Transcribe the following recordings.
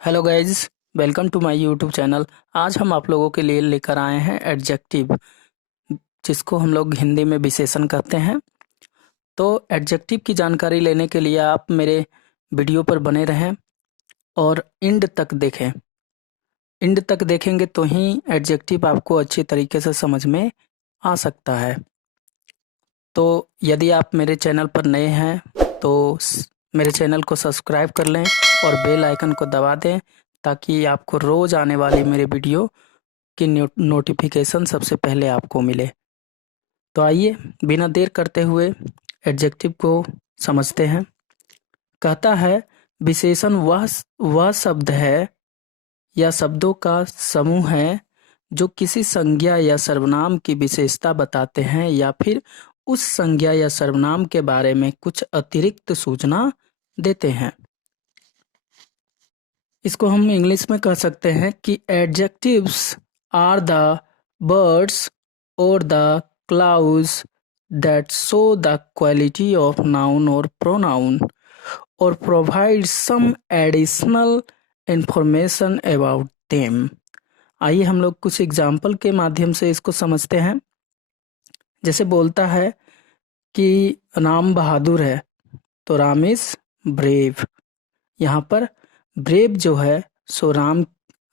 Hello guys, welcome to my YouTube channel. आज हम आप लोगों के लिए लेकर आए हैं एडजेक्टिव, जिसको हम लोग हिंदी में विशेषण कहते हैं। तो एडजेक्टिव की जानकारी लेने के लिए आप मेरे वीडियो पर बने रहें और एंड तक देखें। एंड तक देखेंगे तो ही एडजेक्टिव आपको अच्छी तरीके से समझ में आ सकता है। तो यदि आप मेरे चैनल पर नए हैं तो मेरे चैनल को सब्सक्राइब कर लें और बेल आइकन को दबा दें, ताकि आपको रोज़ आने वाली मेरे वीडियो की नोटिफिकेशन सबसे पहले आपको मिले। तो आइए बिना देर करते हुए एडजेक्टिव को समझते हैं। कहता है, विशेषण वह शब्द है या शब्दों का समूह है जो किसी संज्ञा या सर्वनाम की विशेषता बताते हैं या फिर उस संज्ञा या सर्वनाम के बारे में कुछ अतिरिक्त सूचना देते हैं। इसको हम इंग्लिश में कह सकते हैं कि एडजेक्टिव्स आर द वर्ड्स और the clause that show the quality of noun और प्रोनाउन और provide some additional information about them. आइए हम लोग कुछ एग्जाम्पल के माध्यम से इसको समझते हैं। जैसे बोलता है कि राम बहादुर है, तो राम इज ब्रेव। यहाँ पर ब्रेव जो है सो राम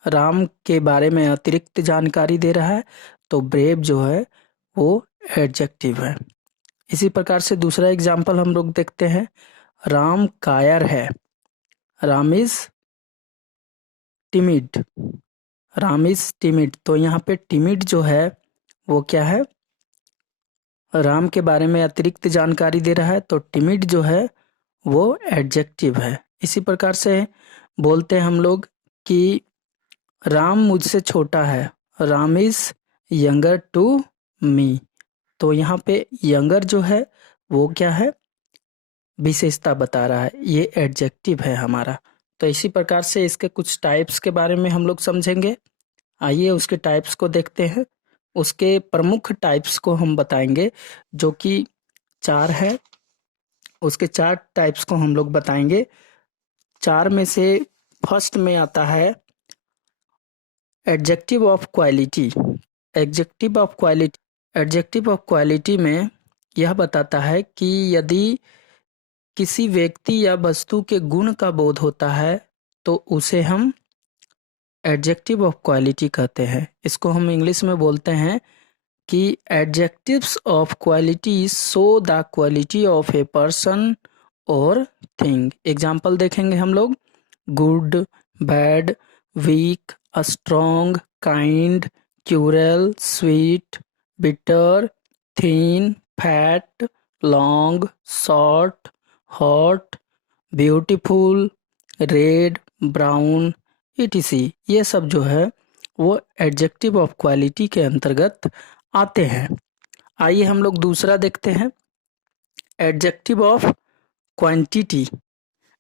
राम के बारे में अतिरिक्त जानकारी दे रहा है, तो ब्रेव जो है वो एडजेक्टिव है। इसी प्रकार से दूसरा एग्जाम्पल हम लोग देखते हैं, राम कायर है, Ram is timid. Ram is timid, तो यहाँ पे टिमिड जो है वो क्या है, राम के बारे में अतिरिक्त जानकारी दे रहा है, तो टिमिड जो है वो एडजेक्टिव है। इसी प्रकार से बोलते हैं हम लोग कि राम मुझसे छोटा है, Ram is younger to me. तो यहाँ पे यंगर जो है वो क्या है, विशेषता बता रहा है, ये एडजेक्टिव है हमारा। तो इसी प्रकार से इसके कुछ टाइप्स के बारे में हम लोग समझेंगे। आइए उसके टाइप्स को देखते हैं। उसके प्रमुख टाइप्स को हम बताएंगे, जो कि 4 है। उसके 4 टाइप्स को हम लोग बताएंगे। 4 में से फर्स्ट में आता है adjective of quality. Adjective of quality adjective of quality में यह बताता है कि यदि किसी व्यक्ति या वस्तु के गुण का बोध होता है तो उसे हम एडजेक्टिव ऑफ क्वालिटी कहते हैं। इसको हम इंग्लिश में बोलते हैं कि adjectives of quality show the quality of a person और थिंग। एग्जाम्पल देखेंगे हम लोग, good, bad, weak, strong, kind, cruel, sweet, bitter, thin, fat, long, short, hot, beautiful, red, brown, etc। ये सब जो है वो एडजेक्टिव ऑफ क्वालिटी के अंतर्गत आते हैं। आइए हम लोग दूसरा देखते हैं, adjective of quantity.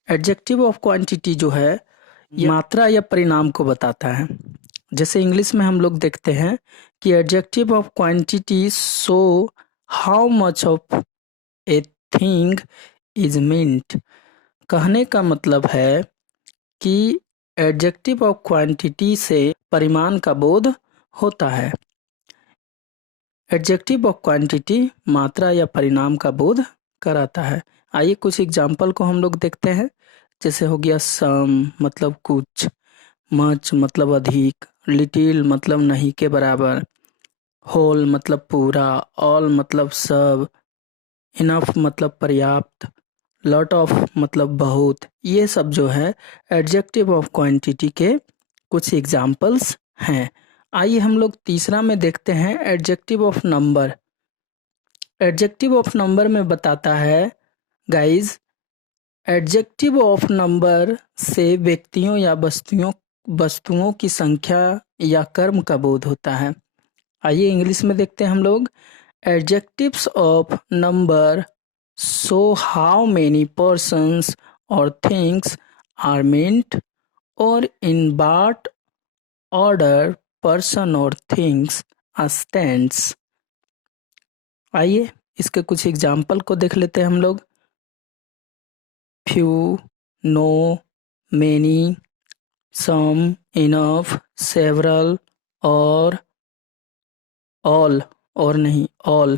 Adjective of quantity जो है मात्रा या परिणाम को बताता है। जैसे इंग्लिश में हम लोग देखते हैं कि adjective of quantity show how much of a thing is meant. कहने का मतलब है कि एडजेक्टिव ऑफ क्वांटिटी से परिमाण का बोध होता है। एडजेक्टिव ऑफ क्वांटिटी मात्रा या परिणाम का बोध कराता है। आइए कुछ एग्जाम्पल को हम लोग देखते हैं। जैसे हो गया सम मतलब कुछ, मच मतलब अधिक, लिटिल मतलब नहीं के बराबर, होल मतलब पूरा, ऑल मतलब सब, इनफ मतलब पर्याप्त, लॉट ऑफ मतलब बहुत। ये सब जो है एडजेक्टिव ऑफ क्वांटिटी के कुछ एग्जाम्पल्स हैं। आइए हम लोग तीसरा में देखते हैं, adjective of number. Adjective of number में बताता है गाइज, एडजेक्टिव ऑफ नंबर से व्यक्तियों या वस्तुओं की संख्या या कर्म का बोध होता है। आइए इंग्लिश में देखते हैं हम लोग, adjectives of number show how many persons और थिंग्स आर meant और in what order person और things stands। आइए इसके कुछ एग्जाम्पल को देख लेते हैं हम लोग। Few, no, many, some, enough, several और ऑल, और नहीं all,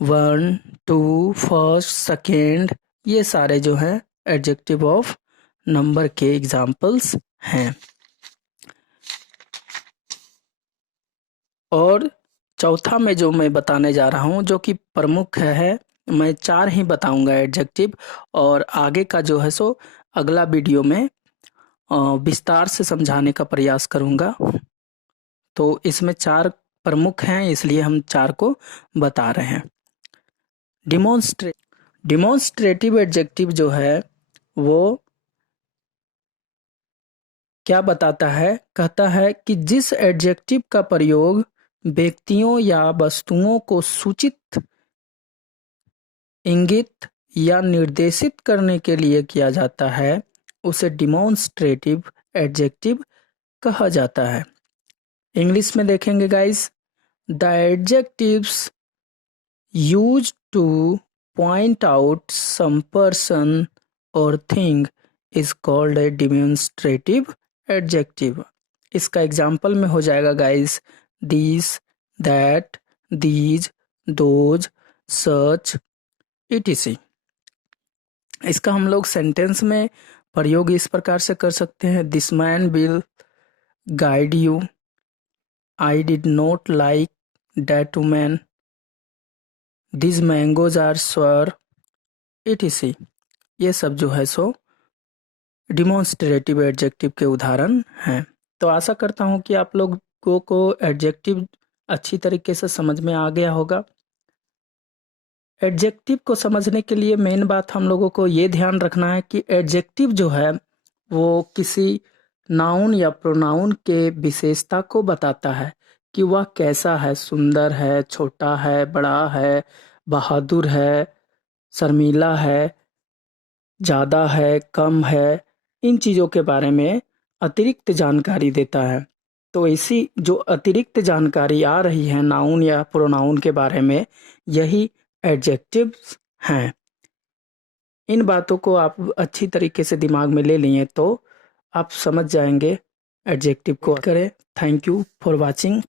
one, two, first, second, ये सारे जो हैं एडजेक्टिव ऑफ नंबर के एग्जाम्पल्स हैं। और चौथा में जो मैं बताने जा रहा हूँ जो कि प्रमुख है, मैं 4 ही बताऊंगा एडजेक्टिव, और आगे का जो है सो अगला वीडियो में विस्तार से समझाने का प्रयास करूंगा। तो इसमें 4 प्रमुख हैं, इसलिए हम 4 को बता रहे हैं। डिमॉन्स्ट्रेटिव एडजेक्टिव जो है वो क्या बताता है, कहता है कि जिस एडजेक्टिव का प्रयोग व्यक्तियों या वस्तुओं को सूचित, इंगित या निर्देशित करने के लिए किया जाता है उसे डिमॉन्स्ट्रेटिव एडजेक्टिव कहा जाता है। इंग्लिश में देखेंगे guys, the adjectives used to point out some person और thing is called a demonstrative adjective. इसका एग्जाम्पल में हो जाएगा guys, this, that, these, those, such, etc। इसका हम लोग सेंटेंस में प्रयोग इस प्रकार से कर सकते हैं, this man will guide you, I did not like that woman, this mangoes are sour, etc। ये सब जो है सो डिमॉन्स्ट्रेटिव एडजेक्टिव के उदाहरण हैं। तो आशा करता हूँ कि आप लोगों को एडजेक्टिव अच्छी तरीके से समझ में आ गया होगा। एडजेक्टिव को समझने के लिए मेन बात हम लोगों को ये ध्यान रखना है कि एडजेक्टिव जो है वो किसी नाउन या प्रोनाउन के विशेषता को बताता है कि वह कैसा है, सुंदर है, छोटा है, बड़ा है, बहादुर है, शर्मीला है, ज़्यादा है, कम है, इन चीज़ों के बारे में अतिरिक्त जानकारी देता है। तो इसी जो अतिरिक्त जानकारी आ रही है नाउन या प्रोनाउन के बारे में, यही एडजेक्टिव्स हैं। इन बातों को आप अच्छी तरीके से दिमाग में ले लिए तो आप समझ जाएंगे एडजेक्टिव को। करें। Thank you for watching.